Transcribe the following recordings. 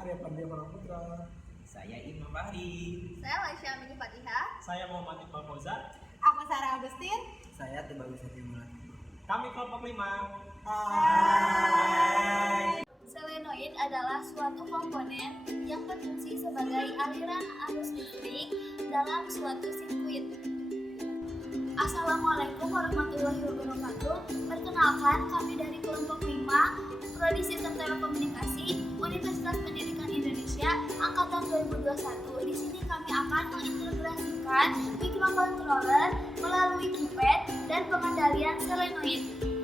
Arya Pandya Putra. Saya Imam Bahri. Saya Laisha Amini Fatihah. Saya Muhammad Iqbal Fauzan. Aku Sarah Agustin. Saya Tebagus Hatimulan. Kami kelompok 5. Hai. Selenoid adalah suatu komponen yang berfungsi sebagai aliran arus listrik dalam suatu sirkuit. Assalamualaikum warahmatullahi wabarakatuh. Perkenalkan, kami dari kelompok 5 Prodi Sistem Telekomunikasi Universitas Pendidikan Indonesia Angkatan 2021. Di sini kami akan mengintegrasikan microcontroller melalui keypad dan pengendalian solenoid.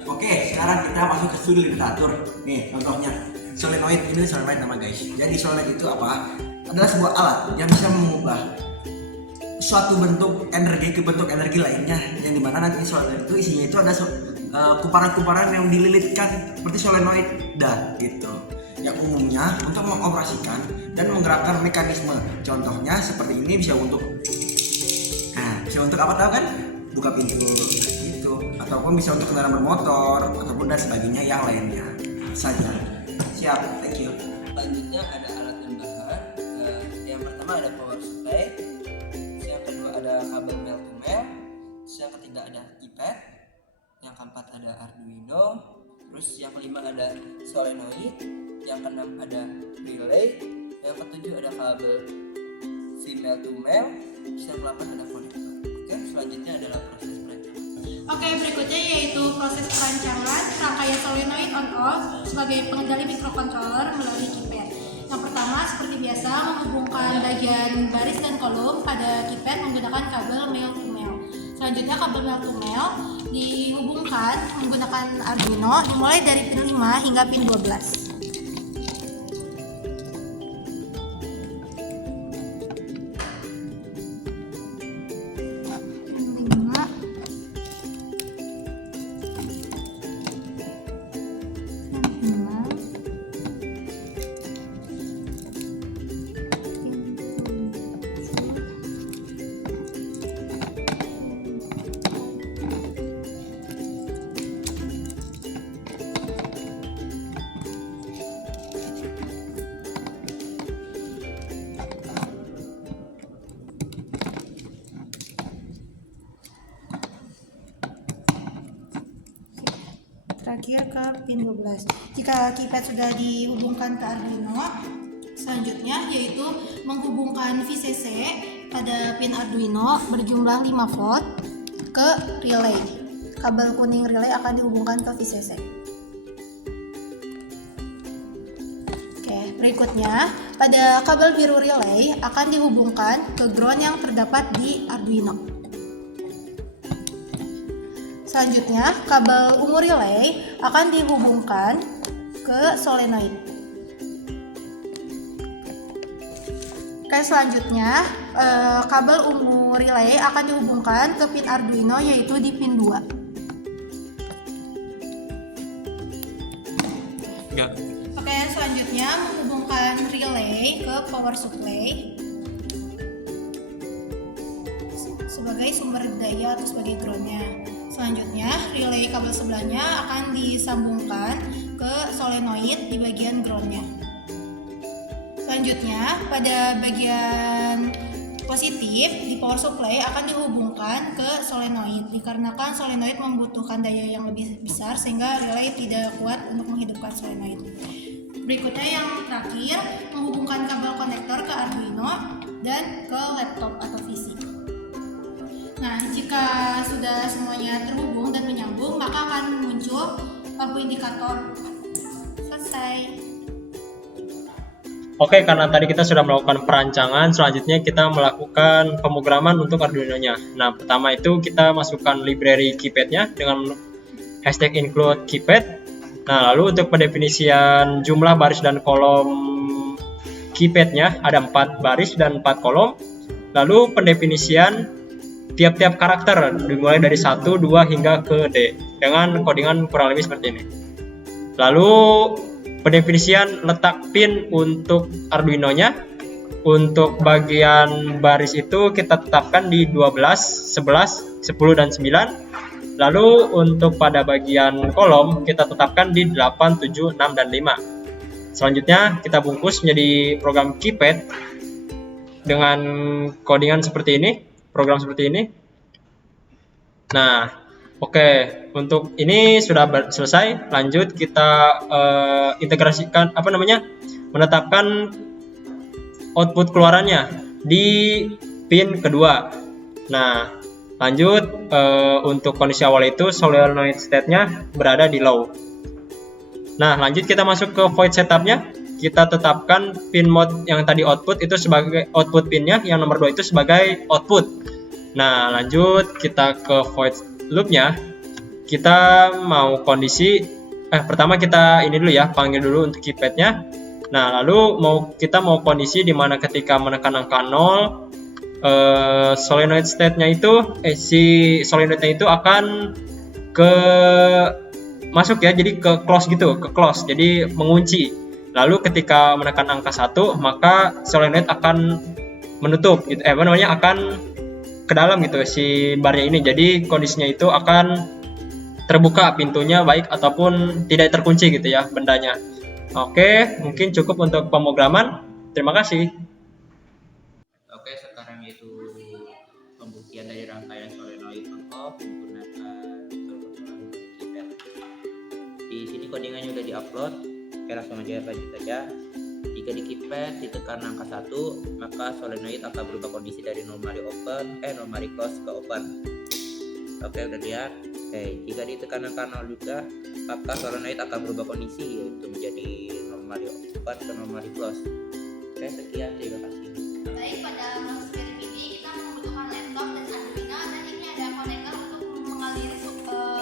Oke, sekarang kita masuk ke studi literatur. Nih, contohnya solenoid, ini solenoid nama guys. Jadi solenoid itu apa? Adalah sebuah alat yang bisa mengubah suatu bentuk energi ke bentuk energi lainnya, yang dimana nanti solenoid itu isinya itu ada kumparan-kumparan yang dililitkan seperti solenoid gitu, yang umumnya untuk mengoperasikan dan menggerakkan mekanisme. Contohnya seperti ini bisa untuk apa tahu kan? Buka pintu gitu, ataupun bisa untuk kendaraan bermotor ataupun dan sebagainya yang lainnya saja. Siap, thank you. Selanjutnya ada alat tambahan. Yang pertama ada power supply, yang kedua ada kabel male to male, yang ketiga ada keypad, yang keempat ada Arduino, terus yang kelima ada solenoid, yang keenam ada relay, yang ketujuh ada kabel female to male, yang ke-8 ada konektor. Oke, selanjutnya adalah proses perancangan. Oke, berikutnya yaitu proses perancangan rangkaian solenoid on off sebagai pengendali microcontroller melalui keypad. Yang pertama, seperti biasa, menghubungkan bagian baris dan kolom pada keypad menggunakan kabel male to male. Selanjutnya, kabel male to male dihubungkan menggunakan Arduino dimulai dari pin 5 hingga pin 12. Terakhir ke pin 12. Jika keypad sudah dihubungkan ke Arduino, selanjutnya yaitu menghubungkan VCC pada pin Arduino berjumlah 5 volt ke relay. Kabel kuning relay akan dihubungkan ke VCC. Oke, berikutnya pada kabel biru relay akan dihubungkan ke ground yang terdapat di Arduino. Selanjutnya, kabel ungu relay akan dihubungkan ke solenoid. Oke, selanjutnya kabel ungu relay akan dihubungkan ke pin Arduino yaitu di pin 2. Oke, selanjutnya menghubungkan relay ke power supply sebagai sumber daya atau sebagai groundnya. Selanjutnya, relay kabel sebelahnya akan disambungkan ke solenoid di bagian groundnya. Selanjutnya, pada bagian positif di power supply akan dihubungkan ke solenoid dikarenakan solenoid membutuhkan daya yang lebih besar sehingga relay tidak kuat untuk menghidupkan solenoid. Berikutnya yang terakhir, menghubungkan kabel konektor ke Arduino dan ke laptop atau PC. Nah, jika sudah semuanya terhubung dan menyambung, maka akan muncul lampu indikator. Selesai. Oke, karena tadi kita sudah melakukan perancangan, selanjutnya kita melakukan pemrograman untuk Arduino-nya. Nah, pertama itu kita masukkan library keypad-nya dengan hashtag include keypad. Nah, lalu untuk pendefinisian jumlah baris dan kolom keypad-nya ada 4 baris dan 4 kolom. Lalu pendefinisian tiap-tiap karakter dimulai dari 1, 2 hingga ke D dengan codingan kurang lebih seperti ini. Lalu pendefinisian letak pin untuk Arduino-nya. Untuk bagian baris itu kita tetapkan di 12, 11, 10 dan 9. Lalu untuk pada bagian kolom kita tetapkan di 8, 7, 6 dan 5. selanjutnya kita bungkus menjadi program keypad dengan codingan seperti ini, program seperti ini. Nah, oke, untuk ini sudah selesai. Lanjut kita integrasikan menetapkan output keluarannya di pin kedua. Nah, lanjut untuk kondisi awal itu solenoid state-nya berada di low. Nah, lanjut kita masuk ke void setup-nya. Kita tetapkan pin mode yang tadi output itu sebagai output pinnya, yang nomor 2 itu sebagai output. Nah, lanjut kita ke void loop-nya. Kita mau kondisi pertama kita ini dulu ya, panggil dulu untuk keypad-nya. Nah, lalu kita mau kondisi di mana ketika menekan angka 0 solenoid state-nya itu si solenoid-nya itu akan masuk ya, jadi ke close gitu, jadi mengunci. Lalu ketika menekan angka 1 maka solenoid akan menutup gitu, akan ke dalam gitu si barnya ini. Jadi kondisinya itu akan terbuka pintunya baik ataupun tidak terkunci gitu ya bendanya. Oke, mungkin cukup untuk pemrograman. Terima kasih. Oke, sekarang itu pembuktian dari rangkaian solenoid on off menggunakan keypad. Di sini codingannya udah diupload. Oke, langsung aja lanjut saja. Jika di keypad ditekan angka 1, maka solenoid akan berubah kondisi dari normally close ke open. Oke, udah lihat. Oke, jika ditekan angka 0 juga, maka solenoid akan berubah kondisi yaitu menjadi normally open ke normally close. Oke, sekian, terima kasih. Baik, pada proses script ini kita membutuhkan laptop dan Arduino, dan ini ada konektor untuk mengaliri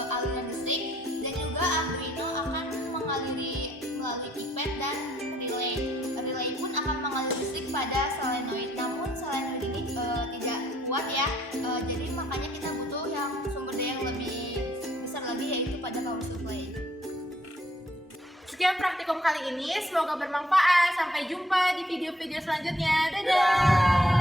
aliran listrik, dan juga Arduino akan mengaliri melalui keypad dan relay. Relay pun akan mengaliri listrik pada solenoid, namun solenoid ini tidak kuat ya, jadi makanya kita butuh yang sumber daya yang lebih besar lagi, yaitu pada power supply. Sekian praktikum kali ini, semoga bermanfaat. Sampai jumpa di video-video selanjutnya. Dadah!